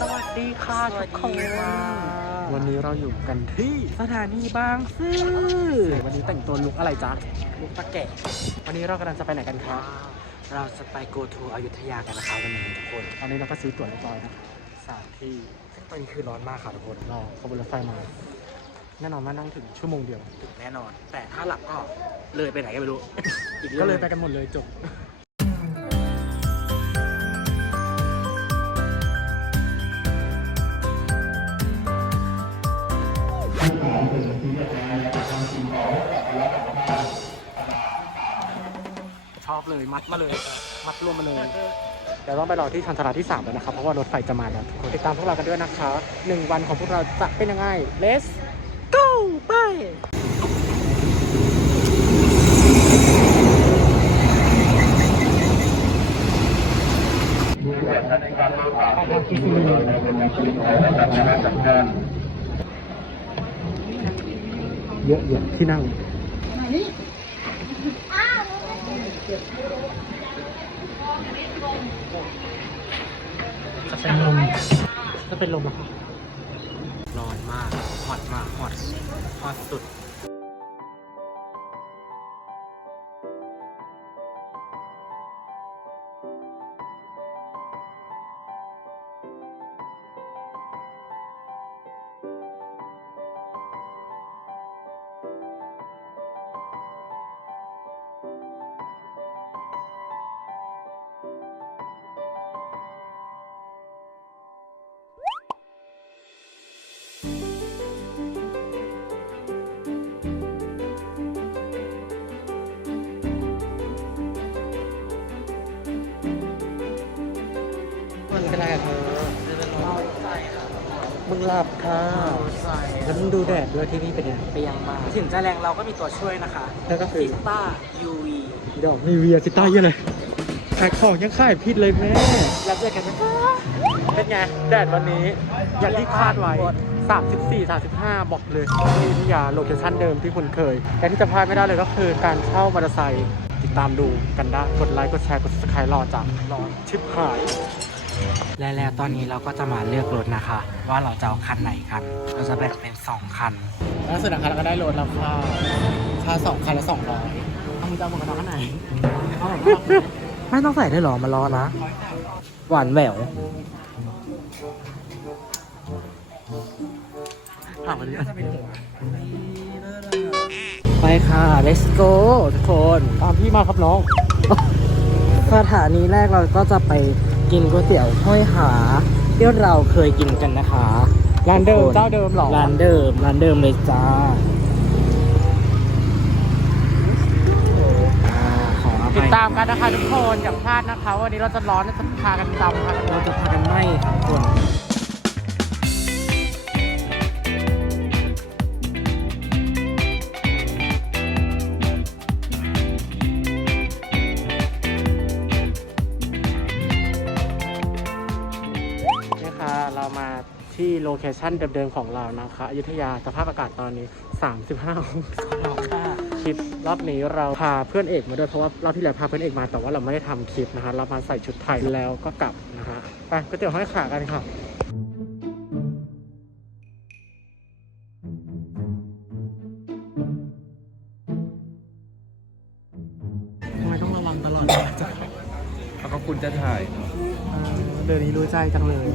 สวัสดีค่ะสวัทุสกคดีนค่ะวันนี้เราอยู่กันที่สถานีบางซื่อวันนี้แต่งตัวลุกอะไรจ๊ะลูกตะแกะวันนี้เรากำลังจะไปไหนกันคะเราจะไปโกทูอยุธยากันนะคะวันนี้ทุกคนตอนนี้เราก็ซื้อตั๋วเรียบร้อยนะสามที่ซึ่งตอนนี้คือร้อนมากค่ะทุกคนรอขบวนรถไฟมาแน่นอนว่านั่งถึงชั่วโมงเดียวถึงแน่นอน แต่ถ้าหลับก็เลยไปไหนก็ไม่รู้อีกก็เรื่องเลยไปกันหมดเลยจบ เลยมัดมาเลย มัดรวมมาเลยเดี๋ยวต้องไปรอที่ชันชาลาที่3แล้วนะครับ เพราะว่ารถไฟจะมาแล้วทุกคนติดตามพวกเรากันด้วยนะคะหนึ่งวันของพวกเราจะเป็นยังไง let's go ไปเยอะเยอะที่นั่ง จะเป็นลมจะเป็นลมอะค่ะร้อนมากฮอตมากฮอตฮอตสุด งหลับค่ะใส่แล้วมึงดูแดดด้วยที่นี่เป็นไงเปรียงมากถึงจะแรงเราก็มีตัวช่วยนะคะแล้วก็คือฟิสต้า UV ดอกมีเวียซิต้าเยอะเลยขายของยังขายผิดเลยแม่แล้วเจอกันนะคะเป็นไง แดดวันนี้ อย่างที่คาดไว้ 34 35 บอกเลยที่พิทยาโลเคชั่นเดิมที่คุณเคย แต่ที่จะพลาดไม่ได้เลยก็คือการเช่ามอเตอร์ไซค์ติดตามดูกันได้ กดไลค์ กดแชร์ กด subscribe รอจังรอชิปหาย และแล้วตอนนี้เราก็จะมาเลือกรถนะคะ ว่าเราจะเอาคันไหนกัน เราจะแบ่งเป็น 2 คันแล้วสุดท้ายเราก็ได้โหลดราคาค่าสองคันละสองร้อยเอามึงจะเอาหมวกกันน็อกอันไหนเอาแบบว่าไม่ต้องใส่ได้วยหรอมารอนะ หวานแหววถามวันนี้ไปค่ะ let's go ทุกคน ตามพี่มาครับน้องสถานีแรกเราก็จะไป กินก๋วยเตี๋ยวห้อยหาที่เราเคยกินกันนะคะร้านเดิมทุกคเจ้าเดิมเหรอร้านเดิมร้านเดิมเลยจ้าอ่าขออติภัดยตามกันนะคะทุกคนอย่าพลาดนะคะ วันนี้เราจะร้อนจะพากันจำค่ะเราจะพากันไหม้ค่ะทุกคนนี่ โลเคชั่นเดิมๆของเรานะคะอยุธยาสภาพอากาศตอนนี้ 35องศาร้อนค่ะคลิปรอบนี้เราพาเพื่อนเอกมาด้วยเพราะว่ารอบที่แล้วพาเพื่อนเอกมาแต่ว่าเราไม่ได้ทำคลิปนะคะ เรามาใส่ชุดไทยแล้วก็กลับนะคะไปก๋วยเตี๋ยวห้อยขากันค่ะ ทำไมต้องระวังตลอดเวลาจ้ะแล้วก็คุณจะถ่ายเนาะเออเดี๋ยวนี้รู้ใจจังเลย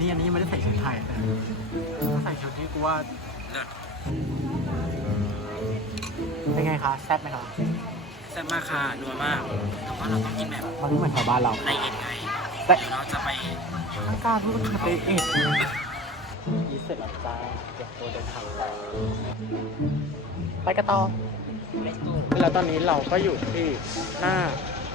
นี่อันนี้ยังไม่ได้ใส่ชุดไทยแต่ถ้าใส่ชุดนี้กูว่าเป็นไงคะแซ่บไหมคะแซ่บมากค่ะนัวมาก แต่ว่าเราต้องกินแบบมันไม่เหมือนแถวบ้านเราละเอียดไงแต่เดี๋ยวเราจะไปข้างกล้าพูดคาเตเอ็ดนี่เสร็จแล้วจ้าเก็บตัวเดินทางไปไปกันต่อ Let's go แล้วตอนนี้เราก็อยู่ที่หน้า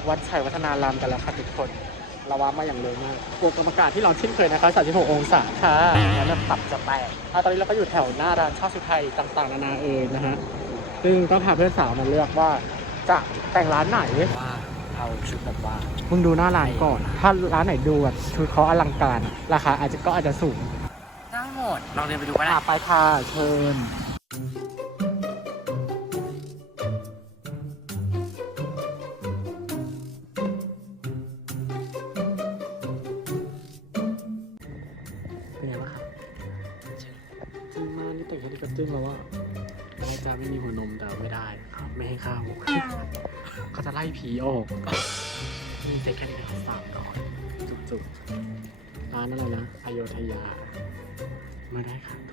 วัดชัยวัฒนารามกันแล้วค่ะทุกคนเราว้ามาอย่างเร็วมากโกกรรมการที่เราชินเคยนะคะ36 องศาค่ะแล้วแบบตับจะแตกอะตอนนี้เราก็อยู่แถวหน้าร้านเช่าชุดไทยต่างๆนานาเองนะฮะ ซึ่งต้องพาเพื่อนสาวมาเลือกว่าจะแต่งร้านไหน ว่าเอาชุดแบบว่า มึงดูหน้าร้านก่อน ถ้าร้านไหนดูแบบชุดเขาอลังการ ราคาอาจจะก็อาจจะสูงได้หมดลองเดินไปดูก็ได้ อะไปค่ะเชิญากนี่แต่งแค่นี้ก็จึ้งแล้วว่าได้จ้าไม่มีหัวนมแต่ไม่ได้ครับ ไม่ให้เข้าเขาจะไล่ผีออกนี่เซ็ตแค่นี้เขาสามก่อนจุกๆร้านอะไรนะอโยธยามาได้ครับ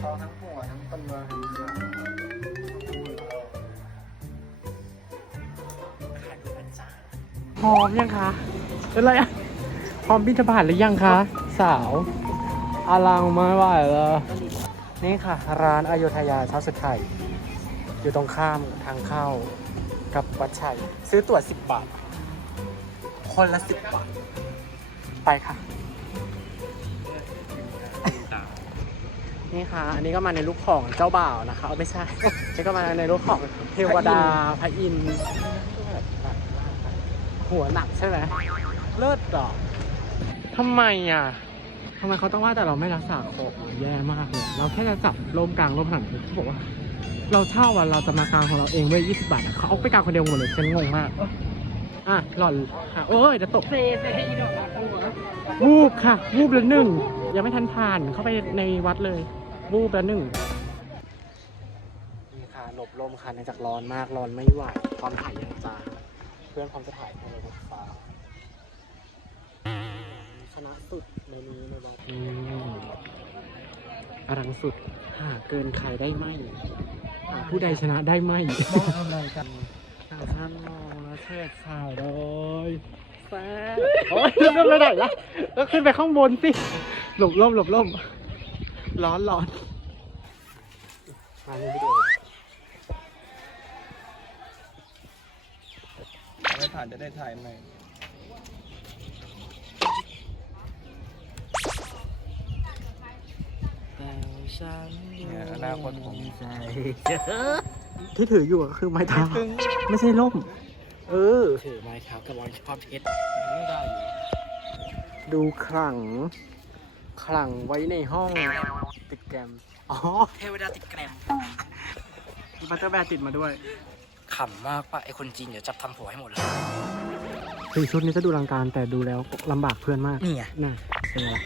ทอทั้งหัวทั้งตัวทั้งขาพร้อมยังคะเป็นไรอะพร้อมบินทบาทหรือยังคะ สาวอลังไม่ไหวแล้ว นี่ค่ะ ร้านอโยธยาเช้าสุดไทย อยู่ตรงข้ามทางเข้ากับวัดชัย ซื้อตั๋ว10 บาท คนละ 10 บาท ไปค่ะ นี่ค่ะ อันนี้ก็มาในลุคของเจ้าบ่าวนะคะเอาไม่ใช่ นี่ก็มาในลุคของเทวดาพระอินทร์หัวหนักใช่ไหมเลิศดอกทำไมอะทำไมเขาต้องว่าแต่เราไม่รักษาครบแย่มากเลย เราแค่จะจับลมกลางลมหันเขาบอกว่า เราเช่าอะเราจะมากางของเราเองเว้ยยี่สิบบาทอะเขาเอาไปกางคนเดียวหมดเลยฉันงงมาก อะหล่อนอะโอ้ยเดี๋ยวตกเซเซอีดอกรักหัววูบค่ะ วูบละหนึ่งยังไม่ทันผ่านเข้าไปในวัดเลย วูบละหนึ่งนี่ค่ะหลบลมค่ะเนื่องจากร้อนมากร้อนไม่ไหวตอนถ่ายยังจางเพื่อนพร้อมจะถ่ายในรถฟ้าชนะสุดในนี้ในวัดอืมอลังสุดหาเกินใครได้ไหมหาผู้ใดชนะได้ไหมมองอะไรกันทางท่านมองแล้วเชิดสาวเลยแซ่บโอ้ยขึ้นไปไหนล่ะก็ขึ้นไปข้างบนสิหลบร่มหลบร่ม ร้อนร้อนมาในวิดีโอไม่ผ่านจะได้ถ่ายใหม่แต่ฉันเนี่ยอนาคตผมใจที่ถืออยู่ก็คือไม้เท้าไม่ใช่ร่ม เออ ถือไม้เท้ากับรอยความเพชรไม่ได้อยู่ดูขลังขลังไว้ในห้องติดแก รม อ๋อเทวดาติดแกรมมีบัตเตอร์แบร์ติดมาด้วย ขำมากป่ะไอคนจีนเดี๋ยวจับทำผัวให้หมดเลยถึงชุดนี้จะดูลังการแต่ดูแล้วลำบากเพื่อนมากนี่ไง น่ะเป็นไงล่ะ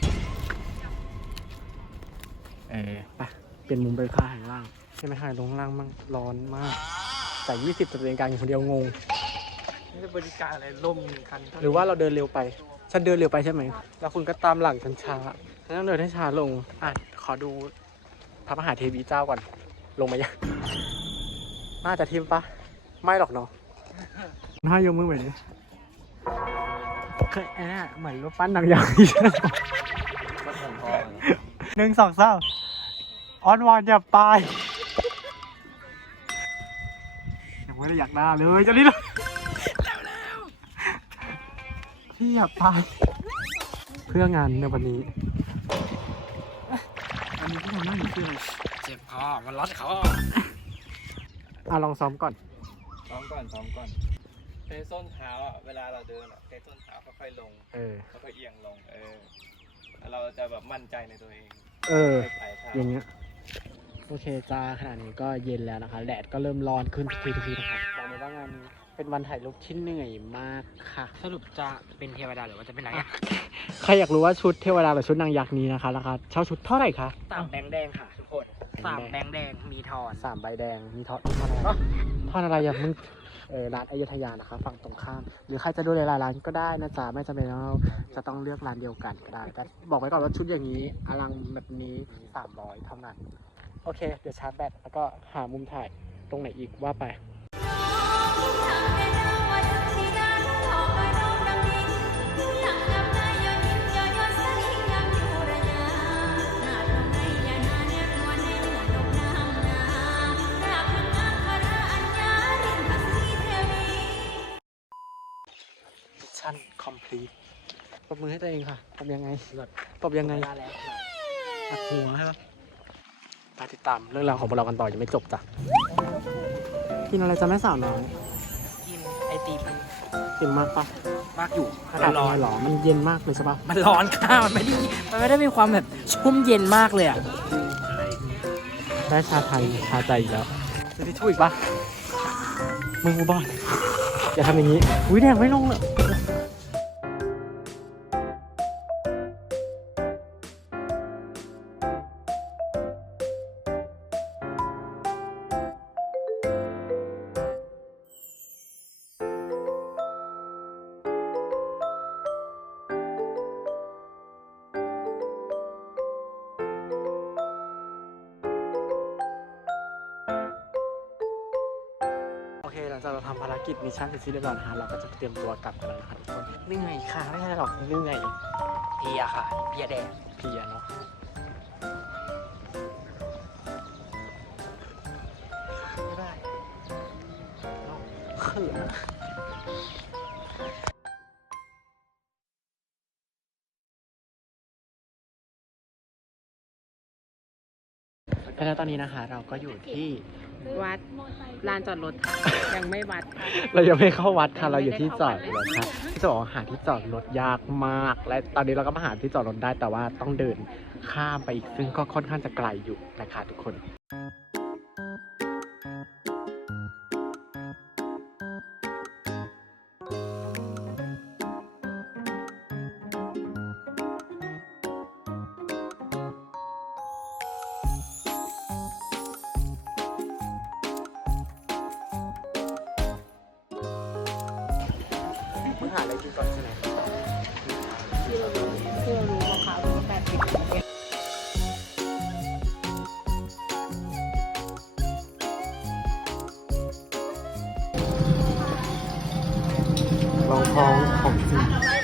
เออไปเปลี่ยนมุมไปค่าข้างล่างใช่ไหมถ่ายลงข้างล่างมั่งร้อนมากแต่ยี่สิบตัวเองกลางอยู่คนเดียวงง ไม่ได้บริการอะไรล่มคันเท่หรือว่าเราเดินเร็วไป ฉันเดินเร็วไปใช่ไหม แล้วคุณก็ตามหลังฉันช้าฉันต้องเดินให้ช้าลง อะ ขอดูพ ระมหาเทวีเจ้าก่อน ลงมายังน่าจะทิมปะ ไม่หรอกเนาะน่ายกมือเหมือนนี้เคยแอะเหมือนรูปปั้นนางยางหนึ่งสองสามออนวอนอย่าไปยังไม่ได้อยากหน้าเลยจะรีบแล้วพี่อย่าไปเพื่องานในวันนี้ นนี้ที่ทำหน้าอยู่คืออะไรเจ็บคอมันร้อนคออะลองซ้อมก่อน ซ้อมก่อนซ้อมก่อนเทส้นเท้าอะเวลาเราเดินอะเทส้นเท้าค่อยๆลงเออค่อยๆเอียงลงเออแล้วเราจะแบบมั่นใจในตัวเองเออไม่ปลายเท้าอย่างเงี้ยโอเคจ้าขนาดนี้ก็เย็นแล้วนะคะแดดก็เริ่มร้อนขึ้นทุกทีทุกทีนะคะบอกเลยว่างานนี้ เป็นวันถ่ายรูปที่เหนื่อยมากค่ะ สรุปจะเป็นเทวดาหรือว่าจะเป็นนางยักษ์ใครอยากรู้ว่าชุดเทวดาหรือชุดนางยักษ์นี้นะคะราคาเช่าชุดเท่าไหร่คะสามแบงค์แดงค่ะทุกคนสามแบงค์แดงมีทอนสามใบแดงมีทอดทอดอะไรทอดอะไรอย่างมึงเออร้านอยุธยานะคะ ฝั่งตรงข้าม หรือใครจะดูหลายๆร้านก็ได้นะจ๊ะไม่จำเป็นต้องจะต้องเลือกร้านเดียวกันก็ได้แต่บอกไว้ก่อนว่าชุดอย่างนี้อลังแบบนี้สามร้อยเท่านั้นโอเค เดี๋ยวชาร์จแบตแล้วก็หามุมถ่ายตรงไหนอีกว่าไป ชั่นคอมพลีทปรบมือให้ตัวเองค่ะปรบยังไงปรบยังไงหักหัวใช่ปะไติดตามเรื่องราวของพวกเรากันต่อยังไม่จบจ้ะกินอะไรจะแม่สาวน้อย กินไอติมกินมากปะมากอยู่ขนาดนี้หรอ มันเย็นมากเลยใช่ปะมันร้อนค่ะมันไม่ได้มันไม่ได้มีความแบบชุ่มเย็นมากเลยอะได้ชาไทยชาใจอีกแล้วจะได้ช่วยอีกปะมึงกูบ้านอย่าทำอย่างนี้อุ้ยแดงไม่ลงเลย ทำภารกิจมิชชั่นเสร็จสิ้นเรียบร้อยนะฮะเราก็จะเตรียมตัวกลับกันแล้วนะคะทุกคนเหนื่อยค่ะไม่ใช่หรอกเหนื่อยเพียค่ะเพียแดงเพลียเนาะไม่ได้เขินอะแล้วตอนนี้นะคะ เราก็อยู่ที่ วัดลานจอดรถค่ะยังไม่วัดค่ะ เรายังไม่เข้าวัดค่ะยังไม่เราอยู่ที่จอดได้รถเข้าวัดค่ะที่จะบอกว่าหาที่จอดรถยากมาก และตอนนี้เราก็มาหาที่จอดรถได้แต่ว่าต้องเดินข้ามไปอีกซึ่งก็ค่อนข้างจะไกลอยู่นะคะทุกคน ลอ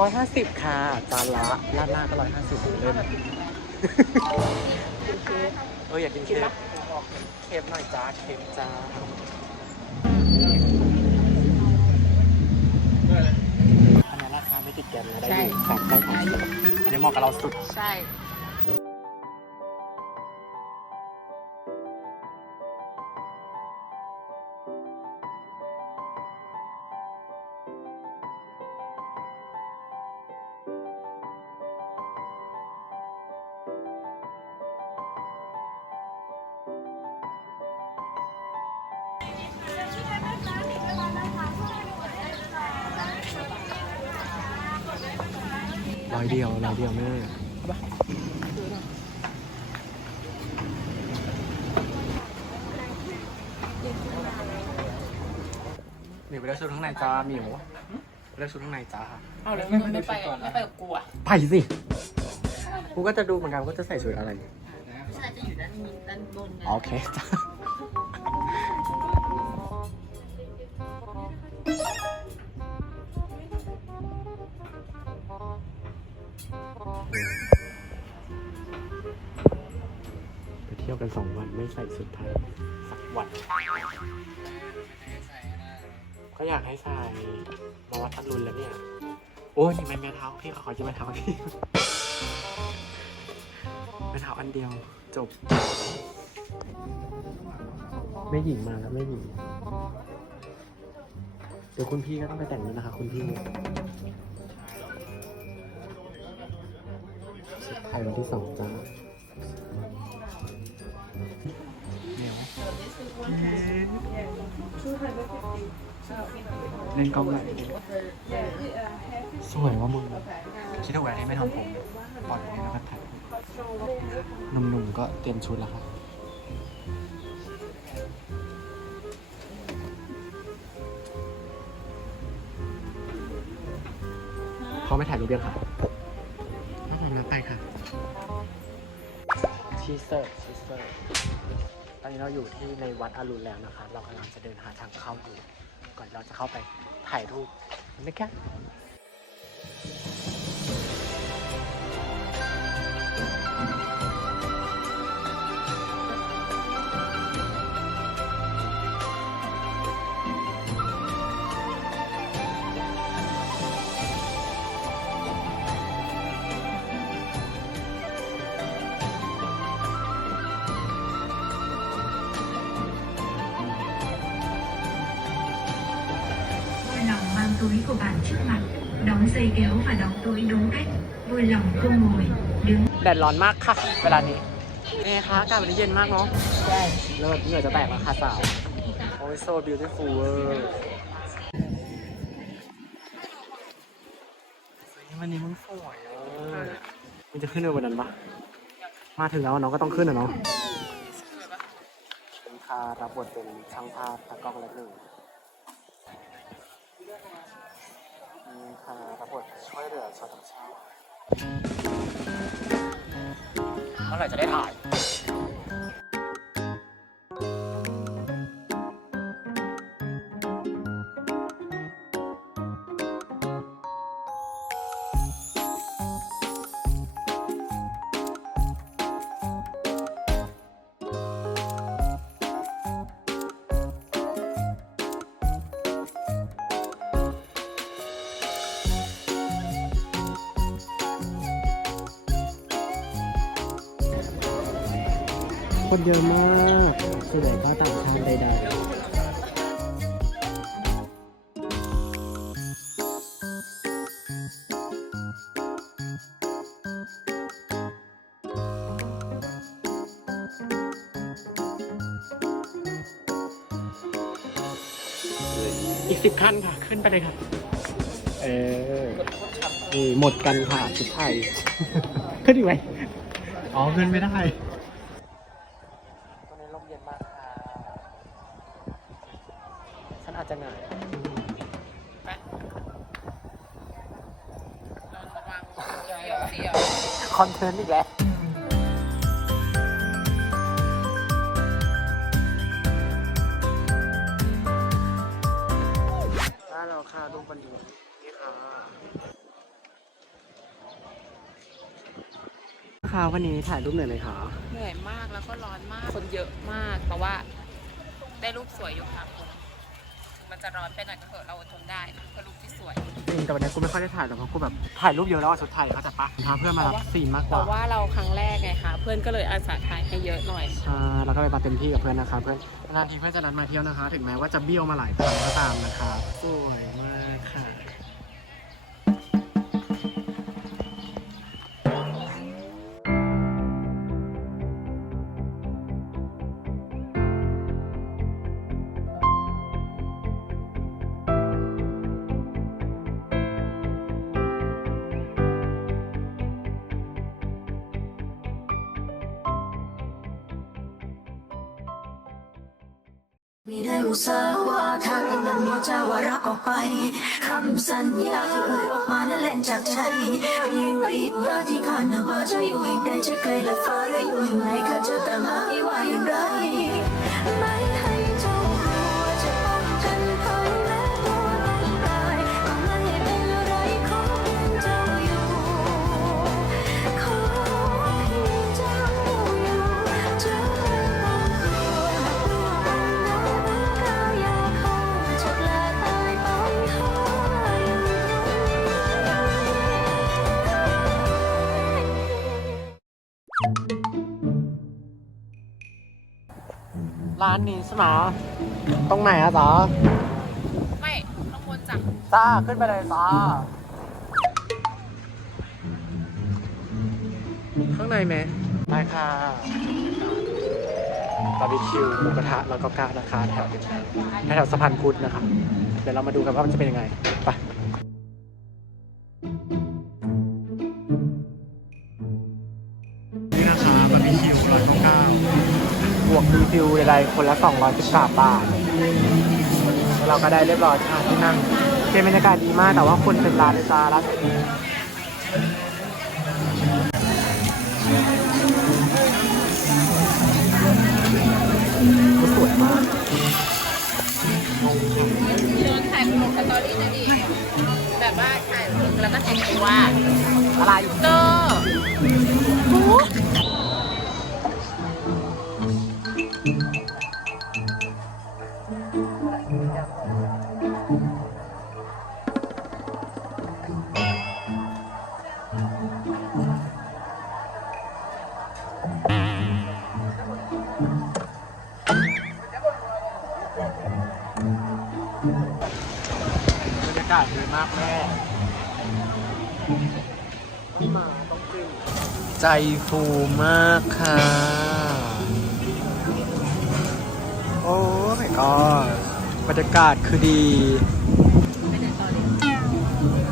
ร้อยห้าสิบค่ะจานละราดหน้าก็ร้อยห้าสิบเล่นเอออยากกินเค้กเค้กหน่อยจ้าเค้กจ้าอันนี้ราคาไม่ติดแกนนะได้อยู่สามใกล้สามสิบอันนี้เหมาะกับเราสุดใช่ เดียวร้อยเดียวแม่หมิวไปเลือกชุดข้างในจ้าหมิวไปเลือกชุดข้างในจ้าเอาเลยไม่ไม่ไปไม่ไปกับกูอะไปสิกูก็จะดูเหมือนกันว่าจะใส่ชุดอะไรผู้ชายจะอยู่ด้านนี้ด้านบนนะ โอเคจ้า ไปเที่ยวกันสองวันไม่ใส่สุดไทยสักวันก็อยากให้ใส่มาวัดอรุณแล้วเนี่ย โอ้ยนี่มันแม่เท้าพี่ขอจิ้มแม่เท้าพี่แม่เท้าอันเดียวจบ ไม่หญิงมาแล้วไม่หญิงเดี๋ยวคุณพี่ก็ต้องไปแต่งแล้วนะคะ คุณพี่ สุดท้ายวันที่สองจ้าเดี๋ยวเล่นกล้องเลยสวยว่ามึง คิดถูกแล้วที่ไม่ทำผมปล่อยให้แล้วก็ถ่ายหนุ่มๆก็เตรียมชุดแล้วครับเขาไม่ถ่ายรูปยังค่ะถ้าพร้อ ซอร์ ตอนนี้เราอยู่ที่ในวัดอรุณแล้วนะคะ เรากำลังจะเดินหาทางเข้าอยู่ ก่อนเราจะเข้าไปถ่ายรูปนะคะ แดดร้อนมากค่ะ เวลานี้นี่คะอากาศวันนี้เย็นมากเนาะ ใช่เลิศเหงื่อจะแตกแล้วค่ะสาว โอ้ย so beautiful เวอร์วันนี้มันสวยอะมันจะขึ้นในวันนั้นปะมาถึงแล้วเนาะก็ต้องขึ้นอะเนาะเป็นคารับบทเป็นช่างภาพตากล้องและหนึ่งารับบทช่วยเหลือชาวต่างชาติเมื่อไหร่จะได้ถ่าย คนเยอะมากส่วนใหญ่ก็ต่างชาติใดๆอีกสิบขั้นค่ะ ขึ้นไปเลยค่ะ เออนี่หมดกันค่ะสุดท้าย ขึ้นอีกไหมอ๋อ ขึ้นไม่ได้ อนเทนต์อีกแล้วได้แล้วค่ะรูปวันนี้นี่ค่ะค่ะวันนี้ถ่ายรูปหน่อยเลยค่ะ เหนื่อยมากแล้วก็ร้อนมาก คนเยอะมาก แต่ว่าได้รูปสวยอยู่ค่ะคุณถึงมันจะร้อนไปหน่อยก็เถอะเราอดทนได้เพื่อรูปที่สวยจริง แต่วันนี้กูไม่ค่อยได้ถ่ายหรอกเพราะกูแบบถ่ายรูปเยอะแล้วอะสุดท้ายเขาใจะปะพาเพื่อนมารับซีนมากกแต่ว่าว่าเราครั้งแรกไงคะเพื่อนก็เลยอาสาถ่ายให้เยอะหน่อยใช่แล้วก็ไปมาเต็มที่กับเพื่อนนะคะเพื่อนนานทีเพื่อนจะนัดมาเที่ยวนะคะ ถึงแม้ว่าจะเบี้ยวมาหลายครั้งก็ตามนะคะสวย ว่าว่ารักออกไปคำสัญญาที่เอ่ยออกมานั้นเล่นจากใจยิ่รีบมาที่ข้างหน้าว่าจะอยู่อีกได้จะไกลและฟ้าหรืออยู่ยังไงก็จะตามหาอีกว่าอย่างไร ร้านนี้ใช่ไหมตรงไหนอะจ๊ะไม่ข้างบนจ้ะจ้าขึ้นไปเลยจ้าข้างในไหมไปค่ะบาร์บีคิวหมูกระทะแล้วก็การาคาแถวแถวสะพานพุทธนะครับเดี๋ยวเรามาดูกันว่ามันจะเป็นยังไง ไป ฟิวอะไรคนละ 213 บาท เราก็ได้เรียบร้อยค่ะที่นั่งเป็นบรรยากาศดีมากแต่ว่าคนเป็นล้านเลยจ้าร้านสวยมากโดนถ่ายลงสตอรี่นะดิ แบบว่าถ่ายลงแล้วก็แท็กว่าอะไรเตอร์ ฟูมากค่ะ โอ้ไม่ก็บรรยากาศคือดีไม่ได้ตอนนี้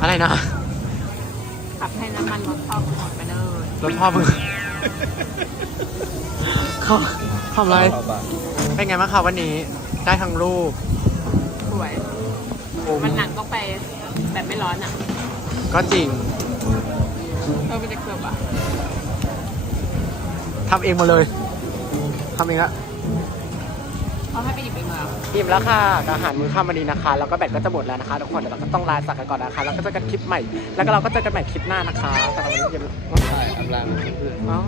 อะไรนะ ขับให้น้ำมันรถพ่อกูหมดไปเลยรถพ่อมึงเขาทำอะไร เป็นไงบ้างคะวันนี้ ได้ทั้งรูป สวย มันหนังต้องไปแบบไม่ร้อนอะ ก็จริง เออมันจะเกือบอะ ทำเองหมาเลยทำเองอะเขาให้ไปหยิบเองเหรออิ่มแล้วค่ะกับอาหารมื้อค่ำวันนี้นะคะ แล้วก็แบตก็จะหมดแล้วนะคะทุกคนเดี๋ยวเราก็ต้องลาจากกันก่อนนะคะ แล้วก็เจอกันคลิปใหม่ แล้วก็เราก็เจอกันใหม่คลิปหน้านะคะสำหรับวันนี้อิ่มใช่อำลาเพื่อนเอ้า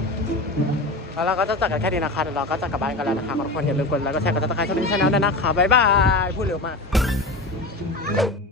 แล้วเราก็จะจากกันแค่นี้นะคะเดี๋ยวเราก็จะกลับบ้านกันแล้วนะคะทุกคนอย่าลืมกดไลค์กดแชร์กดติดตามช่องนี้ชาแนลด้วยนะคะบ๊ายบายพูดเร็วมากๆ